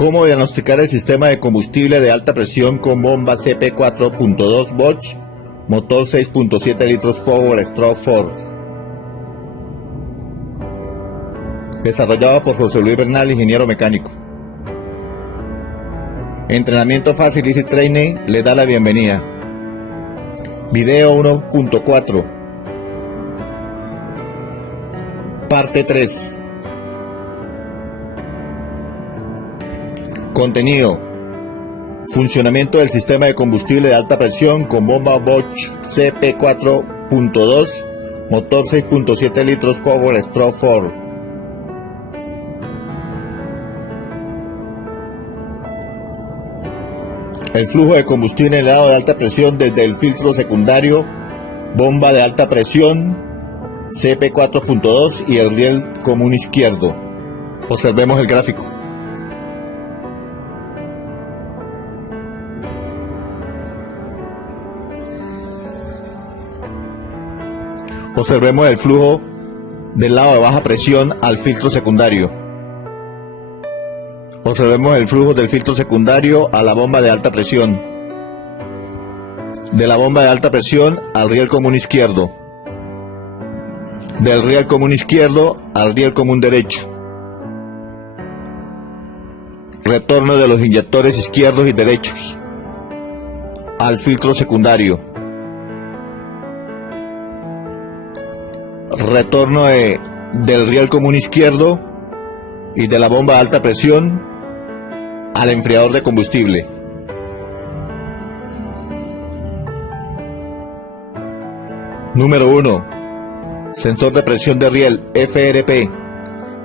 ¿Cómo diagnosticar el sistema de combustible de alta presión con bomba CP4.2 Bosch, motor 6.7 litros Power Stroke 4? Desarrollado por José Luis Bernal, ingeniero mecánico. Entrenamiento Fácil Easy Training le da la bienvenida. Video 1.4 Parte 3. Contenido: funcionamiento del sistema de combustible de alta presión con bomba Bosch CP4.2, motor 6.7 litros Power Stroke 4. El flujo de combustible helado de alta presión desde el filtro secundario, bomba de alta presión CP4.2 y el riel común izquierdo. Observemos el gráfico. Observemos el flujo del lado de baja presión al filtro secundario. Observemos el flujo del filtro secundario a la bomba de alta presión. De la bomba de alta presión al riel común izquierdo. Del riel común izquierdo al riel común derecho. Retorno de los inyectores izquierdos y derechos al filtro secundario. Retorno del riel común izquierdo y de la bomba de alta presión al enfriador de combustible. Número 1. Sensor de presión de riel FRP.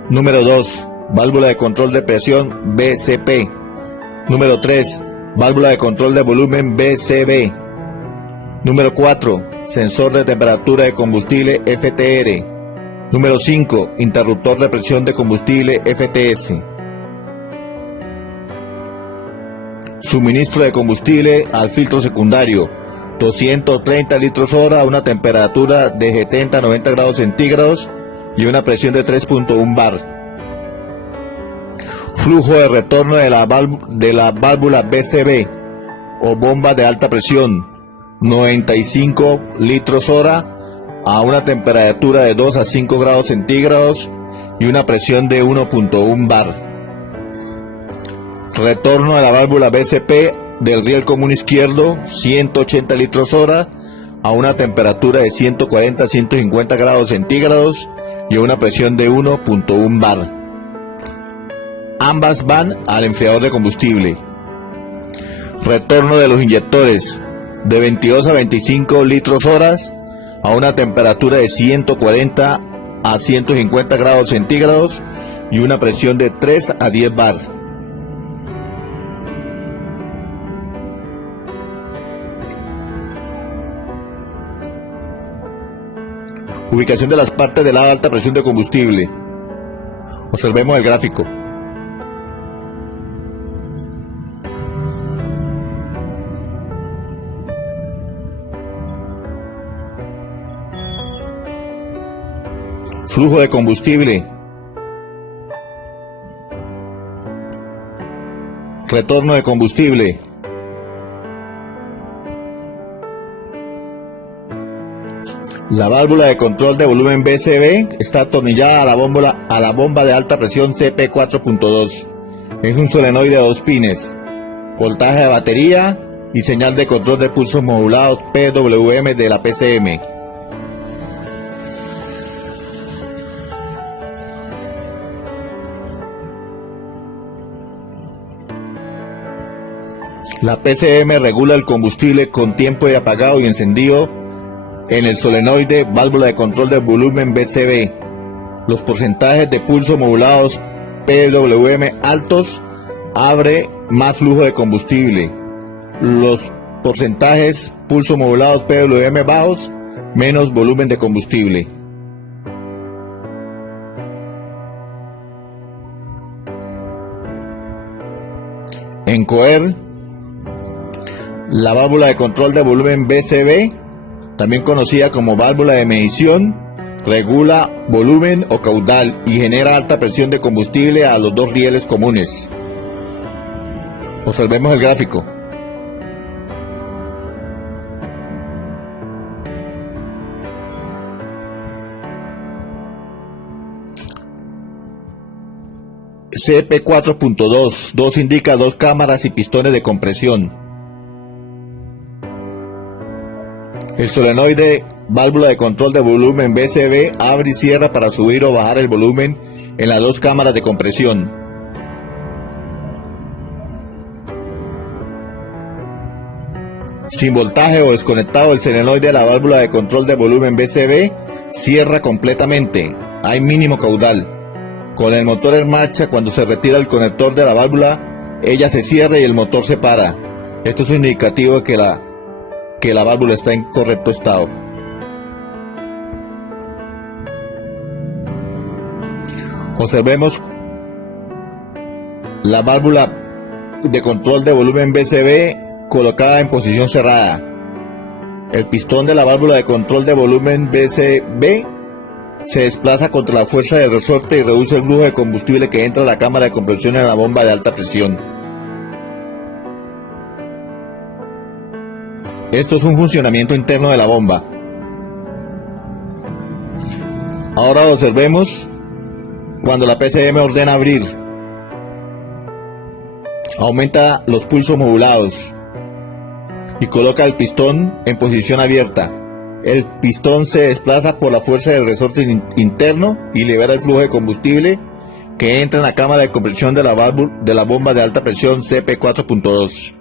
Número 2. Válvula de control de presión BCP. Número 3. Válvula de control de volumen BCB. Número 4. Sensor de temperatura de combustible FTR. Número 5. Interruptor de presión de combustible FTS. Suministro de combustible al filtro secundario, 230 litros hora a una temperatura de 70 a 90 grados centígrados y una presión de 3.1 bar. Flujo de retorno de la válvula BCB o bomba de alta presión, 95 litros hora a una temperatura de 2 a 5 grados centígrados y una presión de 1.1 bar. Retorno de la válvula BCP del riel común izquierdo, 180 litros hora a una temperatura de 140 a 150 grados centígrados y una presión de 1.1 bar. Ambas van al enfriador de combustible. Retorno de los inyectores de 22 a 25 litros horas a una temperatura de 140 a 150 grados centígrados y una presión de 3 a 10 bar. Ubicación de las partes de la alta presión de combustible. Observemos el gráfico. Flujo de combustible. Retorno de combustible. La válvula de control de volumen BCB está atornillada a la bomba de alta presión CP4.2. Es un solenoide de 2 pines, voltaje de batería y señal de control de pulsos modulados PWM de la PCM. La PCM regula el combustible con tiempo de apagado y encendido en el solenoide válvula de control de volumen BCB. Los porcentajes de pulso modulados PWM altos abre más flujo de combustible. Los porcentajes pulso modulados PWM bajos menos volumen de combustible. En COER, la válvula de control de volumen BCB, también conocida como válvula de medición, regula volumen o caudal y genera alta presión de combustible a los dos rieles comunes. Observemos el gráfico. CP4.2, 2 indica 2 cámaras y pistones de compresión. El solenoide válvula de control de volumen BCB abre y cierra para subir o bajar el volumen en las 2 cámaras de compresión. Sin voltaje o desconectado, el solenoide de la válvula de control de volumen BCB cierra completamente. Hay mínimo caudal. Con el motor en marcha, cuando se retira el conector de la válvula, ella se cierra y el motor se para. Esto es un indicativo de que la válvula está en correcto estado. Observemos la válvula de control de volumen BCB colocada en posición cerrada. El pistón de la válvula de control de volumen BCB se desplaza contra la fuerza de resorte y reduce el flujo de combustible que entra a la cámara de compresión en la bomba de alta presión. Esto es un funcionamiento interno de la bomba. Ahora observemos cuando la PCM ordena abrir. Aumenta los pulsos modulados y coloca el pistón en posición abierta. El pistón se desplaza por la fuerza del resorte interno y libera el flujo de combustible que entra en la cámara de compresión de la bomba de alta presión CP4.2.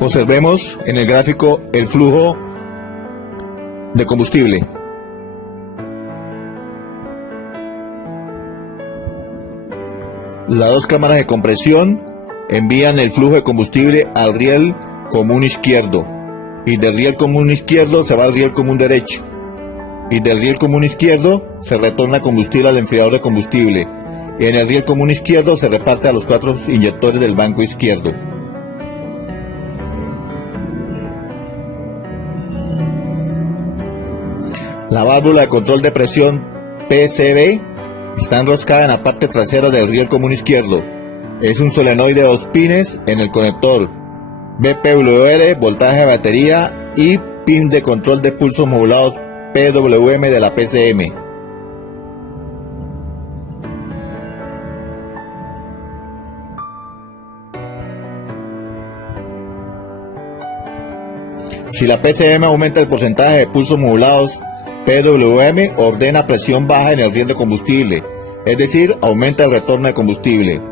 Observemos en el gráfico el flujo de combustible. Las 2 cámaras de compresión envían el flujo de combustible al riel común izquierdo, y del riel común izquierdo se va al riel común derecho, y del riel común izquierdo se retorna combustible al enfriador de combustible, y en el riel común izquierdo se reparte a los 4 inyectores del banco izquierdo. La válvula de control de presión PCB está enroscada en la parte trasera del riel común izquierdo. Es un solenoide de 2 pines en el conector BPWR, voltaje de batería y pin de control de pulsos modulados PWM de la PCM. Si la PCM aumenta el porcentaje de pulsos modulados, PWM ordena presión baja en el riel de combustible, es decir, aumenta el retorno de combustible.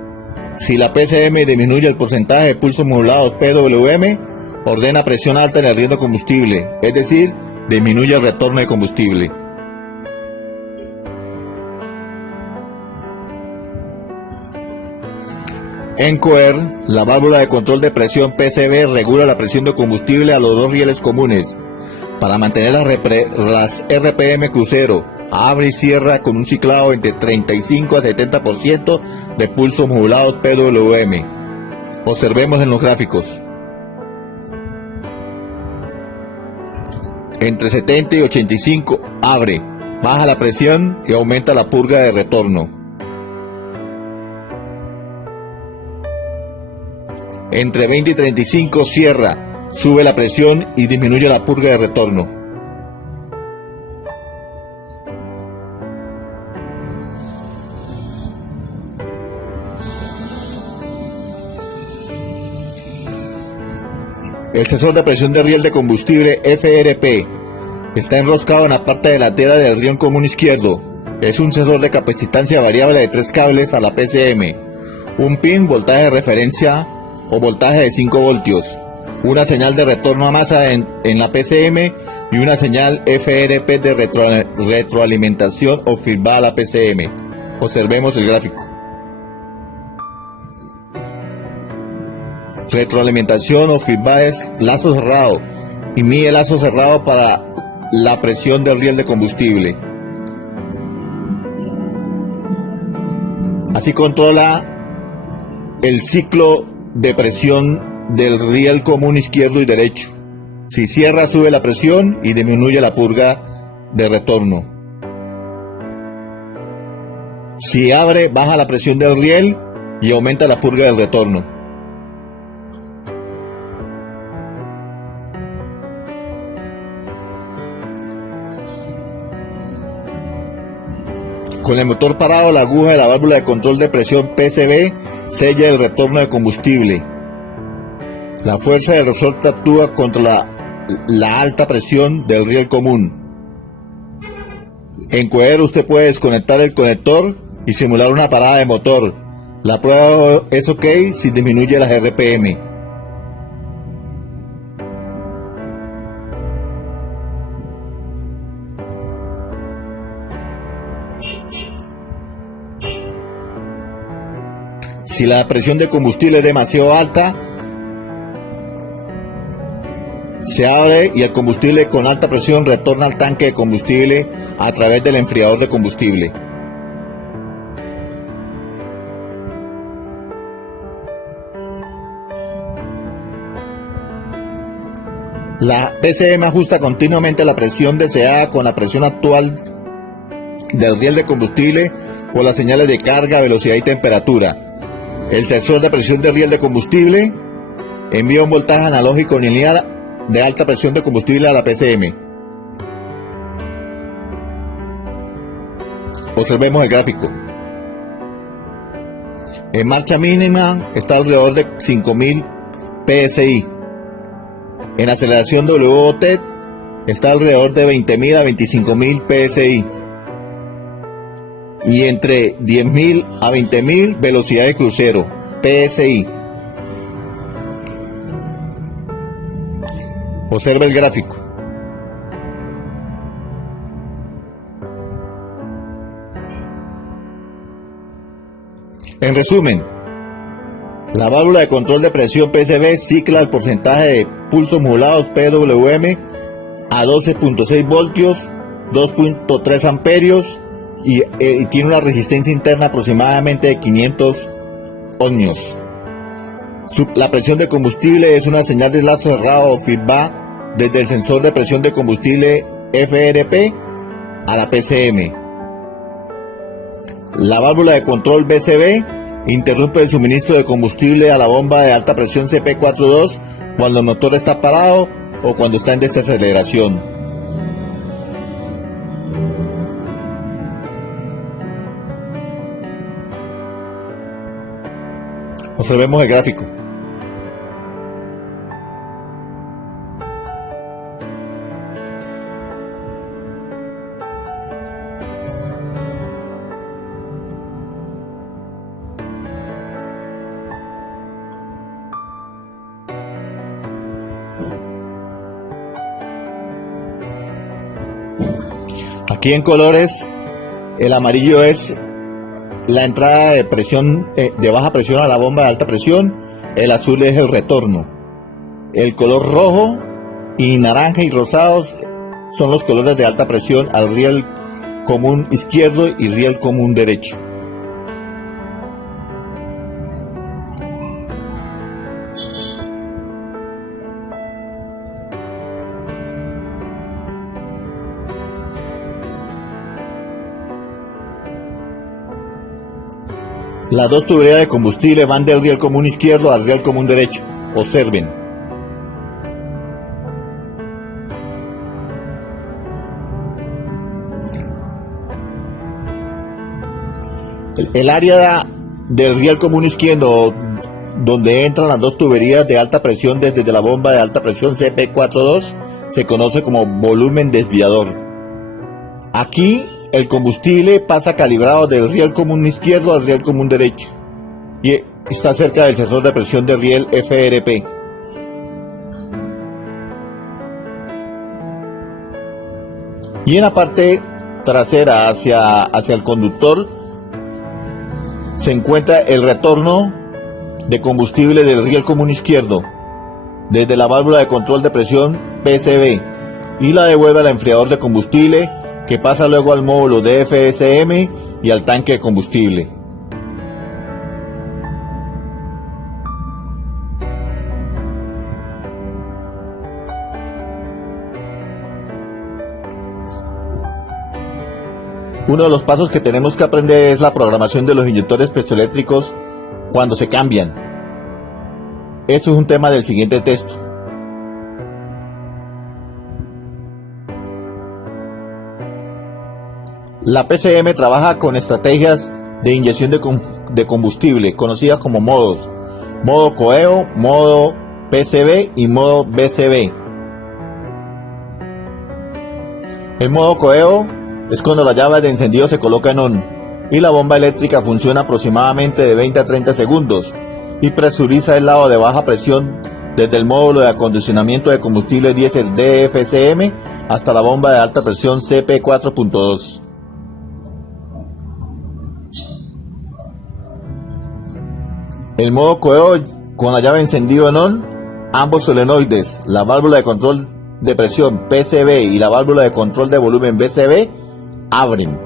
Si la PCM disminuye el porcentaje de pulsos modulados PWM, ordena presión alta en el riel de combustible, es decir, disminuye el retorno de combustible. En COER, la válvula de control de presión PCB regula la presión de combustible a los 2 rieles comunes para mantener las RPM crucero. Abre y cierra con un ciclado entre 35 a 70% de pulsos modulados PWM. Observemos en los gráficos. Entre 70 y 85 abre, baja la presión y aumenta la purga de retorno. Entre 20 y 35 cierra, sube la presión y disminuye la purga de retorno. El sensor de presión de riel de combustible FRP está enroscado en la parte delantera del riel común izquierdo. Es un sensor de capacitancia variable de 3 cables a la PCM, un pin, voltaje de referencia o voltaje de 5 voltios, una señal de retorno a masa en la PCM y una señal FRP de retroalimentación o feedback a la PCM. Observemos el gráfico. Retroalimentación o feedback es lazo cerrado y mide lazo cerrado para la presión del riel de combustible. Así controla el ciclo de presión del riel común izquierdo y derecho. Si cierra, sube la presión y disminuye la purga de retorno. Si abre, baja la presión del riel y aumenta la purga del retorno. Con el motor parado, la aguja de la válvula de control de presión PCV sella el retorno de combustible. La fuerza del resorte actúa contra la alta presión del riel común. En Coher usted puede desconectar el conector y simular una parada de motor. La prueba es ok si disminuye las RPM. Si la presión de combustible es demasiado alta, se abre y el combustible con alta presión retorna al tanque de combustible a través del enfriador de combustible. La PCM ajusta continuamente la presión deseada con la presión actual del riel de combustible por las señales de carga, velocidad y temperatura. El sensor de presión de riel de combustible envía un voltaje analógico lineal de alta presión de combustible a la PCM. Observemos el gráfico. En marcha mínima está alrededor de 5000 PSI. En aceleración WOT está alrededor de 20.000 a 25.000 PSI. Y entre 10.000 a 20.000 velocidad de crucero, PSI. Observe el gráfico. En resumen, la válvula de control de presión PCV cicla el porcentaje de pulsos modulados PWM a 12.6 voltios, 2.3 amperios y tiene una resistencia interna aproximadamente de 500 ohmios. La presión de combustible es una señal de lazo cerrado o feedback desde el sensor de presión de combustible FRP a la PCM. La válvula de control BCV interrumpe el suministro de combustible a la bomba de alta presión CP42 cuando el motor está parado o cuando está en desaceleración. Observemos el gráfico. Aquí en colores, el amarillo es la entrada de presión de baja presión a la bomba de alta presión, el azul es el retorno, el color rojo y naranja y rosados son los colores de alta presión al riel común izquierdo y riel común derecho. Las dos tuberías de combustible van del riel común izquierdo al riel común derecho. Observen. El área del riel común izquierdo donde entran las dos tuberías de alta presión desde la bomba de alta presión CP42 se conoce como volumen desviador. Aquí el combustible pasa calibrado del riel común izquierdo al riel común derecho y está cerca del sensor de presión de riel FRP. Y en la parte trasera hacia el conductor se encuentra el retorno de combustible del riel común izquierdo desde la válvula de control de presión PCV y la devuelve al enfriador de combustible, que pasa luego al módulo de FSM y al tanque de combustible. Uno de los pasos que tenemos que aprender es la programación de los inyectores piezoeléctricos cuando se cambian. Esto es un tema del siguiente texto. La PCM trabaja con estrategias de inyección de combustible, conocidas como modos: modo coeo, modo PCB y modo BCB. El modo coeo es cuando la llave de encendido se coloca en on y la bomba eléctrica funciona aproximadamente de 20 a 30 segundos y presuriza el lado de baja presión desde el módulo de acondicionamiento de combustible diésel DFCM hasta la bomba de alta presión CP4.2. El modo coeo, con la llave encendido en on, ambos solenoides, la válvula de control de presión PCB y la válvula de control de volumen BCB, abren.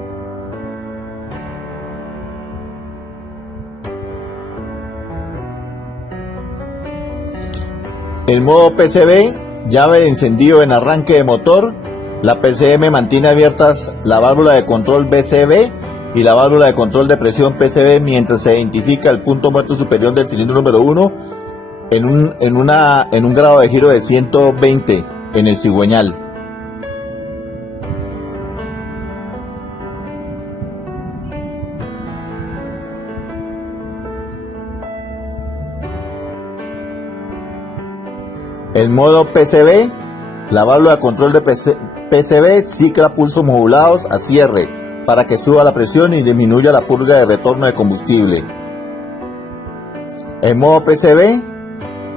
El modo PCB, llave de encendido en arranque de motor, la PCM mantiene abiertas la válvula de control BCB y la válvula de control de presión PCB mientras se identifica el punto muerto superior del cilindro número 1 en un grado de giro de 120 en el cigüeñal. El modo PCB, la válvula de control de PCB cicla pulsos modulados a cierre para que suba la presión y disminuya la purga de retorno de combustible. En modo PCB,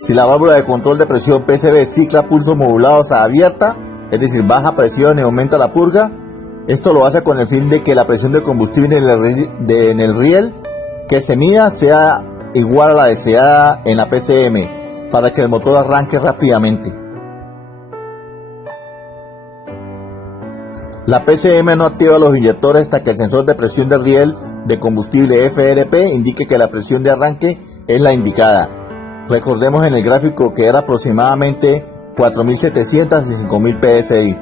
si la válvula de control de presión PCB cicla pulsos modulados a abierta, es decir, baja presión y aumenta la purga, esto lo hace con el fin de que la presión de combustible en el riel que se mida sea igual a la deseada en la PCM, para que el motor arranque rápidamente. La PCM no activa los inyectores hasta que el sensor de presión de riel de combustible FRP indique que la presión de arranque es la indicada. Recordemos en el gráfico que era aproximadamente 4.700 y 5.000 PSI.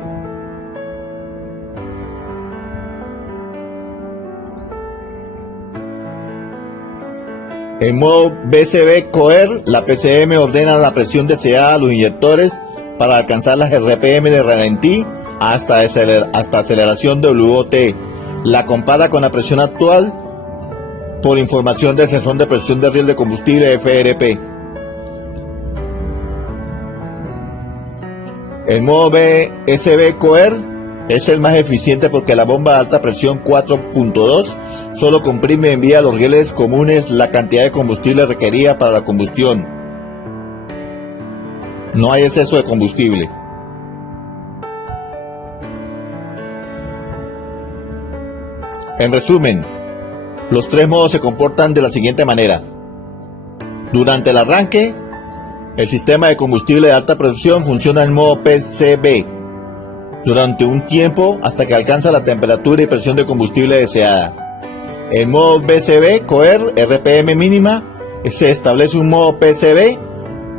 En modo BCB Coer, la PCM ordena la presión deseada a los inyectores para alcanzar las RPM de ralentí hasta aceleración WOT. La compara con la presión actual por información del sensor de presión de riel de combustible FRP. El modo BSB Coer es el más eficiente porque la bomba de alta presión 4.2 solo comprime y envía a los rieles comunes la cantidad de combustible requerida para la combustión. No hay exceso de combustible. En resumen, los tres modos se comportan de la siguiente manera. Durante el arranque, el sistema de combustible de alta presión funciona en modo PCB durante un tiempo hasta que alcanza la temperatura y presión de combustible deseada. En modo BCB Coer RPM mínima se establece un modo PCB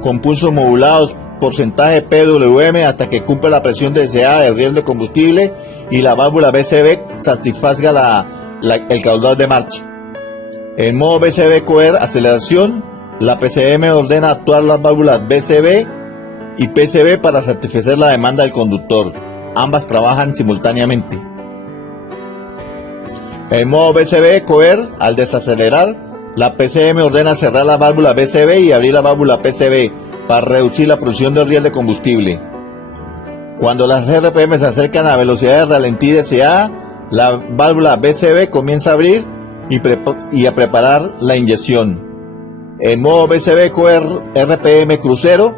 con pulsos modulados porcentaje PWM hasta que cumple la presión deseada del riel de combustible y la válvula BCB satisfaga el caudal de marcha. En modo BCB Coer aceleración, la PCM ordena actuar las válvulas BCB y PCB para satisfacer la demanda del conductor. Ambas trabajan simultáneamente. En modo BCB Coer, al desacelerar, la PCM ordena cerrar la válvula BCB y abrir la válvula PCB para reducir la producción de riel de combustible. Cuando las RPM se acercan a velocidad de ralentí deseada, la válvula BCB comienza a abrir y a preparar la inyección. En modo BCB Coer RPM crucero,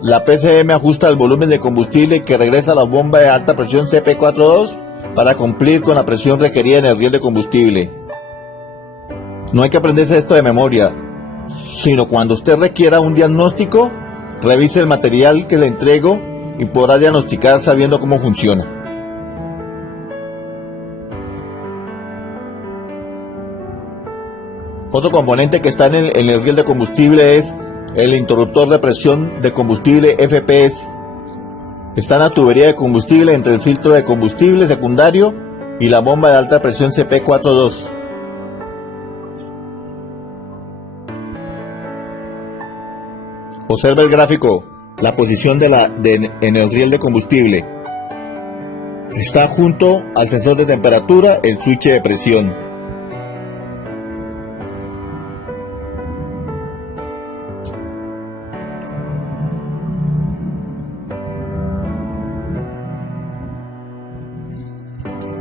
la PCM ajusta el volumen de combustible que regresa a la bomba de alta presión CP42 para cumplir con la presión requerida en el riel de combustible. No hay que aprenderse esto de memoria, sino cuando usted requiera un diagnóstico, revise el material que le entrego y podrá diagnosticar sabiendo cómo funciona. Otro componente que está en el riel de combustible es el interruptor de presión de combustible FPS. Está en la tubería de combustible entre el filtro de combustible secundario y la bomba de alta presión CP42. Observa el gráfico, la posición en el riel de combustible. Está junto al sensor de temperatura, el switch de presión.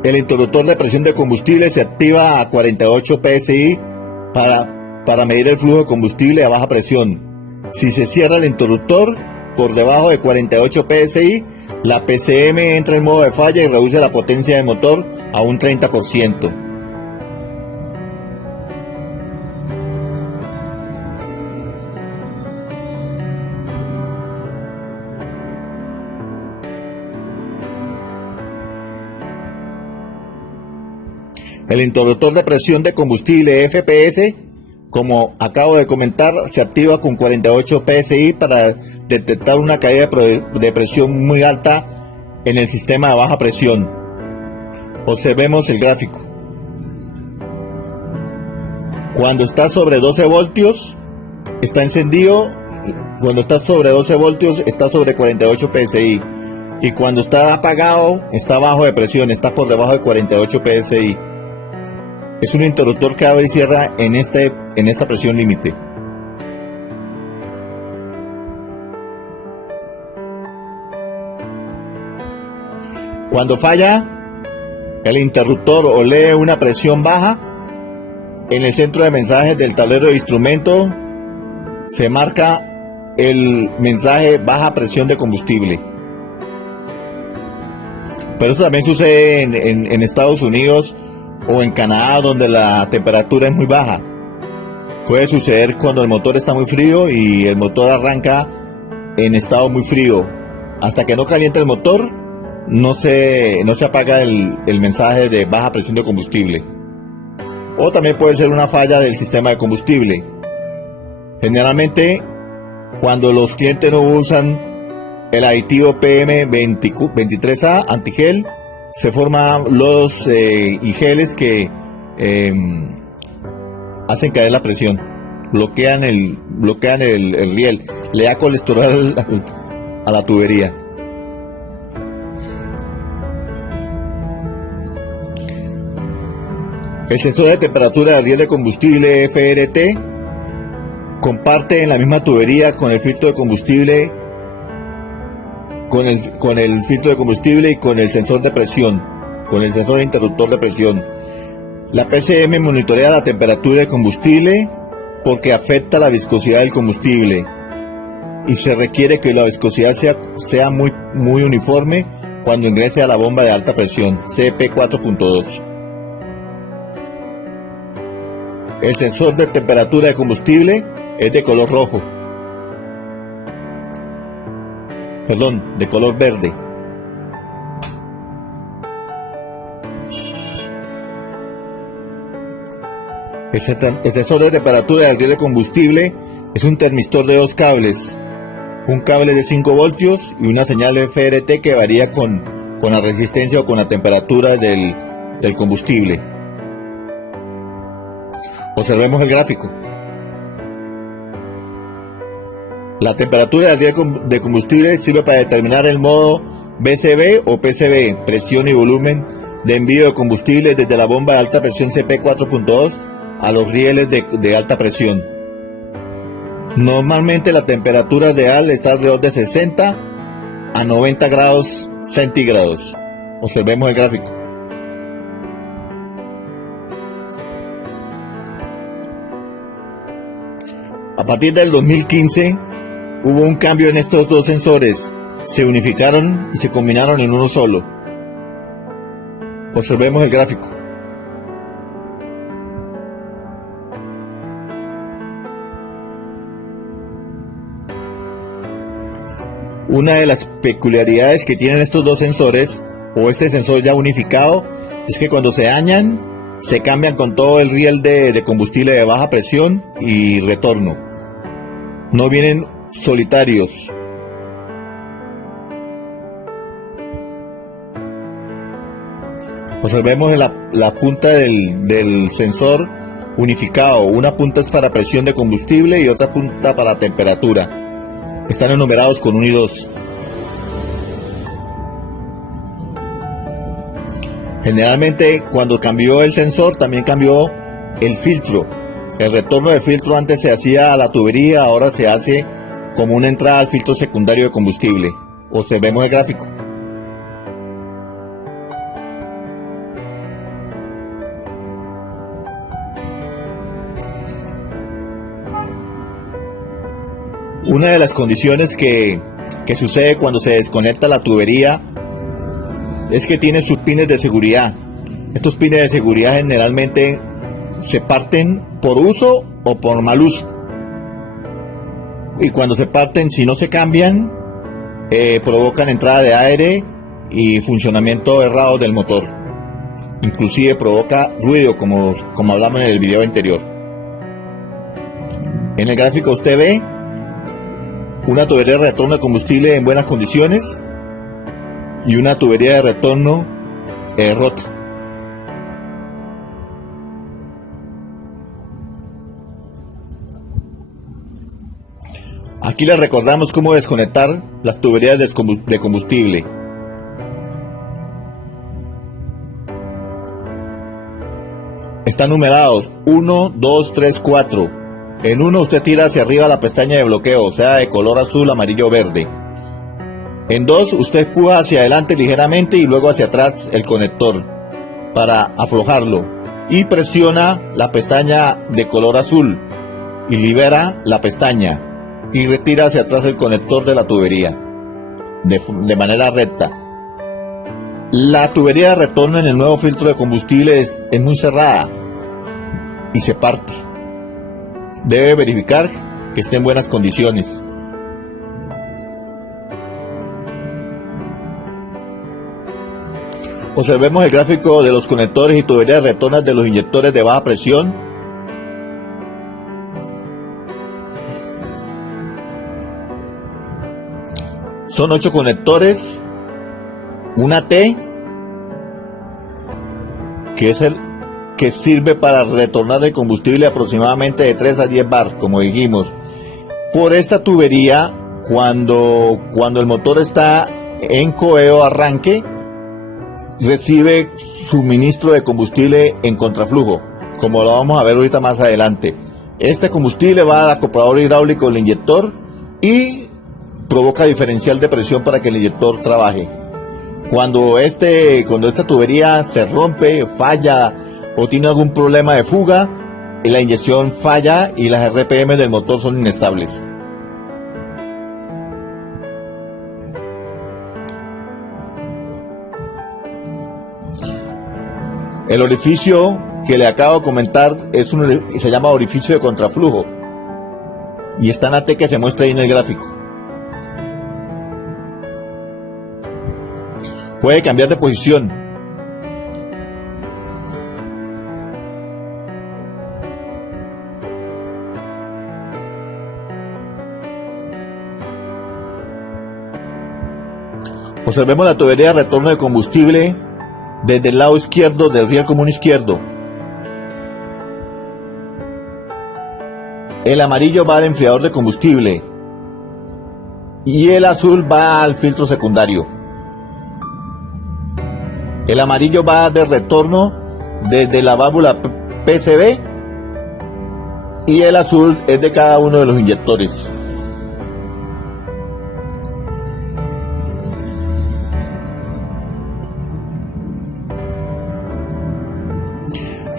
El interruptor de presión de combustible se activa a 48 psi para medir el flujo de combustible a baja presión. Si se cierra el interruptor por debajo de 48 psi, la PCM entra en modo de falla y reduce la potencia del motor a un 30%. El interruptor de presión de combustible FPS, como acabo de comentar, se activa con 48 psi para detectar una caída de presión muy alta en el sistema de baja presión. Observemos el gráfico. Cuando está sobre 12 voltios, está encendido. Cuando está sobre 12 voltios, está sobre 48 psi. Y cuando está apagado, está bajo de presión, está por debajo de 48 psi. Es un interruptor que abre y cierra en esta presión límite. Cuando falla el interruptor o lee una presión baja, en el centro de mensajes del tablero de instrumento se marca el mensaje baja presión de combustible. Pero eso también sucede en Estados Unidos o en Canadá, donde la temperatura es muy baja. Puede suceder cuando el motor está muy frío y el motor arranca en estado muy frío. Hasta que no caliente el motor, no se apaga el mensaje de baja presión de combustible. O también puede ser una falla del sistema de combustible. Generalmente, cuando los clientes no usan el aditivo PM23A antigel, se forman lodos y geles que hacen caer la presión, bloquean el riel, le da colesterol a la tubería. El sensor de temperatura del riel de combustible FRT comparte en la misma tubería con el filtro de combustible, con el filtro de combustible y con el sensor de presión, con el sensor de interruptor de presión. La PCM monitorea la temperatura del combustible porque afecta la viscosidad del combustible y se requiere que la viscosidad sea muy uniforme cuando ingrese a la bomba de alta presión CP4.2. El sensor de temperatura de combustible es de color rojo. De color verde. El sensor de temperatura del riel de combustible es un termistor de dos cables, un cable de 5 voltios y una señal FRT que varía con la resistencia o con la temperatura del combustible. Observemos el gráfico. La temperatura del riel de combustible sirve para determinar el modo BCB o PCB, presión y volumen de envío de combustible desde la bomba de alta presión CP4.2 a los rieles de alta presión. Normalmente la temperatura real está alrededor de 60 a 90 grados centígrados. Observemos el gráfico. A partir del 2015 hubo un cambio en estos dos sensores, se unificaron y se combinaron en uno solo. Observemos el gráfico. Una de las peculiaridades que tienen estos dos sensores, o este sensor ya unificado, es que cuando se dañan, se cambian con todo el riel de combustible de baja presión y retorno. No vienen solitarios. Observemos la punta del sensor unificado. Una punta es para presión de combustible y otra punta para temperatura. Están enumerados con 1 y 2. Generalmente cuando cambió el sensor también cambió el filtro. El retorno de filtro antes se hacía a la tubería, ahora se hace como una entrada al filtro secundario de combustible. Observemos el gráfico. Una de las condiciones que sucede cuando se desconecta la tubería es que tiene sus pines de seguridad. Estos pines de seguridad generalmente se parten por uso o por mal uso. Y cuando se parten, si no se cambian, provocan entrada de aire y funcionamiento errado del motor. Inclusive provoca ruido, como hablamos en el video anterior. En el gráfico usted ve una tubería de retorno de combustible en buenas condiciones y una tubería de retorno rota. Aquí les recordamos cómo desconectar las tuberías de combustible. Están numerados 1, 2, 3, 4. En 1 usted tira hacia arriba la pestaña de bloqueo, sea de color azul, amarillo o verde. En 2 usted empuja hacia adelante ligeramente y luego hacia atrás el conector para aflojarlo. Y presiona la pestaña de color azul y libera la pestaña. Y retira hacia atrás el conector de la tubería de manera recta. La tubería de retorno en el nuevo filtro de combustible es muy cerrada y se parte. Debe verificar que esté en buenas condiciones. Observemos el gráfico de los conectores y tuberías de retorno de los inyectores de baja presión. Son 8 conectores, una T, que es el que sirve para retornar el combustible aproximadamente de 3 a 10 bar, como dijimos. Por esta tubería, cuando el motor está en coheo arranque, recibe suministro de combustible en contraflujo, como lo vamos a ver ahorita más adelante. Este combustible va al acoplador hidráulico del inyector y provoca diferencial de presión para que el inyector trabaje. Cuando esta tubería se rompe, falla o tiene algún problema de fuga, la inyección falla y las RPM del motor son inestables. El orificio que le acabo de comentar se llama orificio de contraflujo y está en la T que se muestra ahí en el gráfico. Puede cambiar de posición. Observemos la tubería de retorno de combustible desde el lado izquierdo del riel común izquierdo. El amarillo va al enfriador de combustible y el azul va al filtro secundario. El amarillo va de retorno desde la válvula PCV y el azul es de cada uno de los inyectores.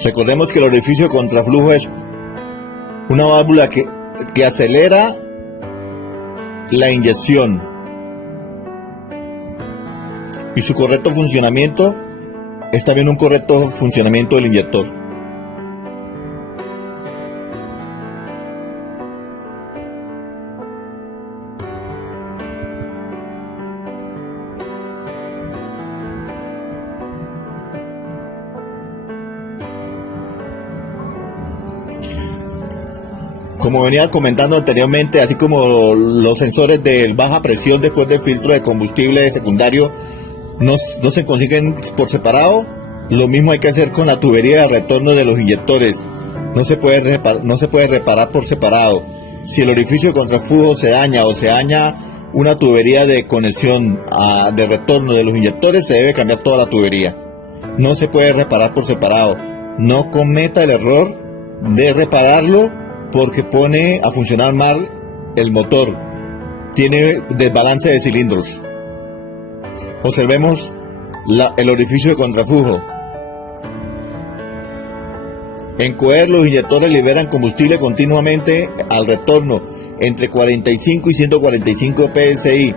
Recordemos que el orificio de contraflujo es una válvula que acelera la inyección y su correcto funcionamiento es también un correcto funcionamiento del inyector. Como venía comentando anteriormente, así como los sensores de baja presión después del filtro de combustible secundario no se consiguen por separado, Lo mismo hay que hacer con la tubería de retorno de los inyectores. No se puede reparar por separado. Si el orificio de contraflujo se daña o se daña una tubería de conexión de retorno de los inyectores, se debe cambiar toda la tubería. No se puede reparar por separado. No cometa el error de repararlo porque pone a funcionar mal el motor. Tiene desbalance de cilindros. Observemos el orificio de contraflujo. En coher, los inyectores liberan combustible continuamente al retorno entre 45 y 145 psi.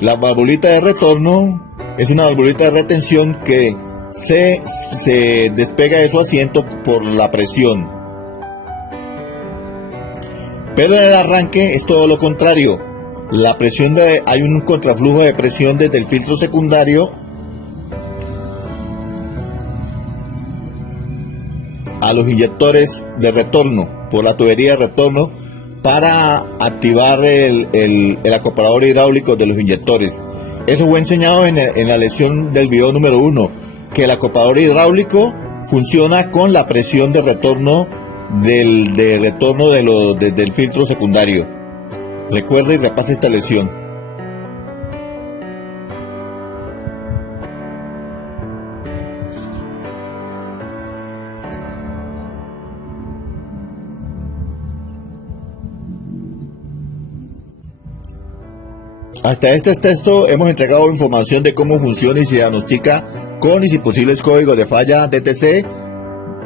La valvulita de retorno es una valvulita de retención que se despega de su asiento por la presión. Pero en el arranque es todo lo contrario. Hay un contraflujo de presión desde el filtro secundario a los inyectores de retorno por la tubería de retorno para activar el acoplador hidráulico de los inyectores. Eso fue enseñado en la lección del video número 1, que el acoplador hidráulico funciona con la presión de retorno desde el filtro secundario. Recuerda y repasa esta lección. Hasta este texto hemos entregado información de cómo funciona y se diagnostica con y sin posibles códigos de falla DTC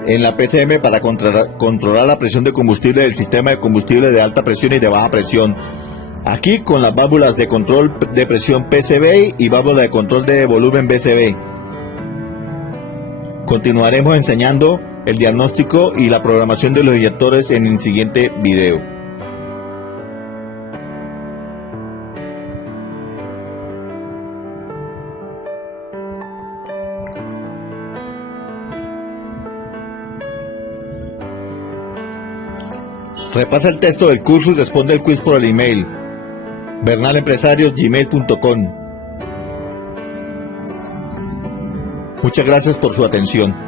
en la PCM para controlar la presión de combustible del sistema de combustible de alta presión y de baja presión. Aquí con las válvulas de control de presión PCB y válvula de control de volumen BCB. Continuaremos enseñando el diagnóstico y la programación de los inyectores en el siguiente video. Repasa el texto del curso y responde el quiz por el email bernalempresarios@gmail.com. Muchas gracias por su atención.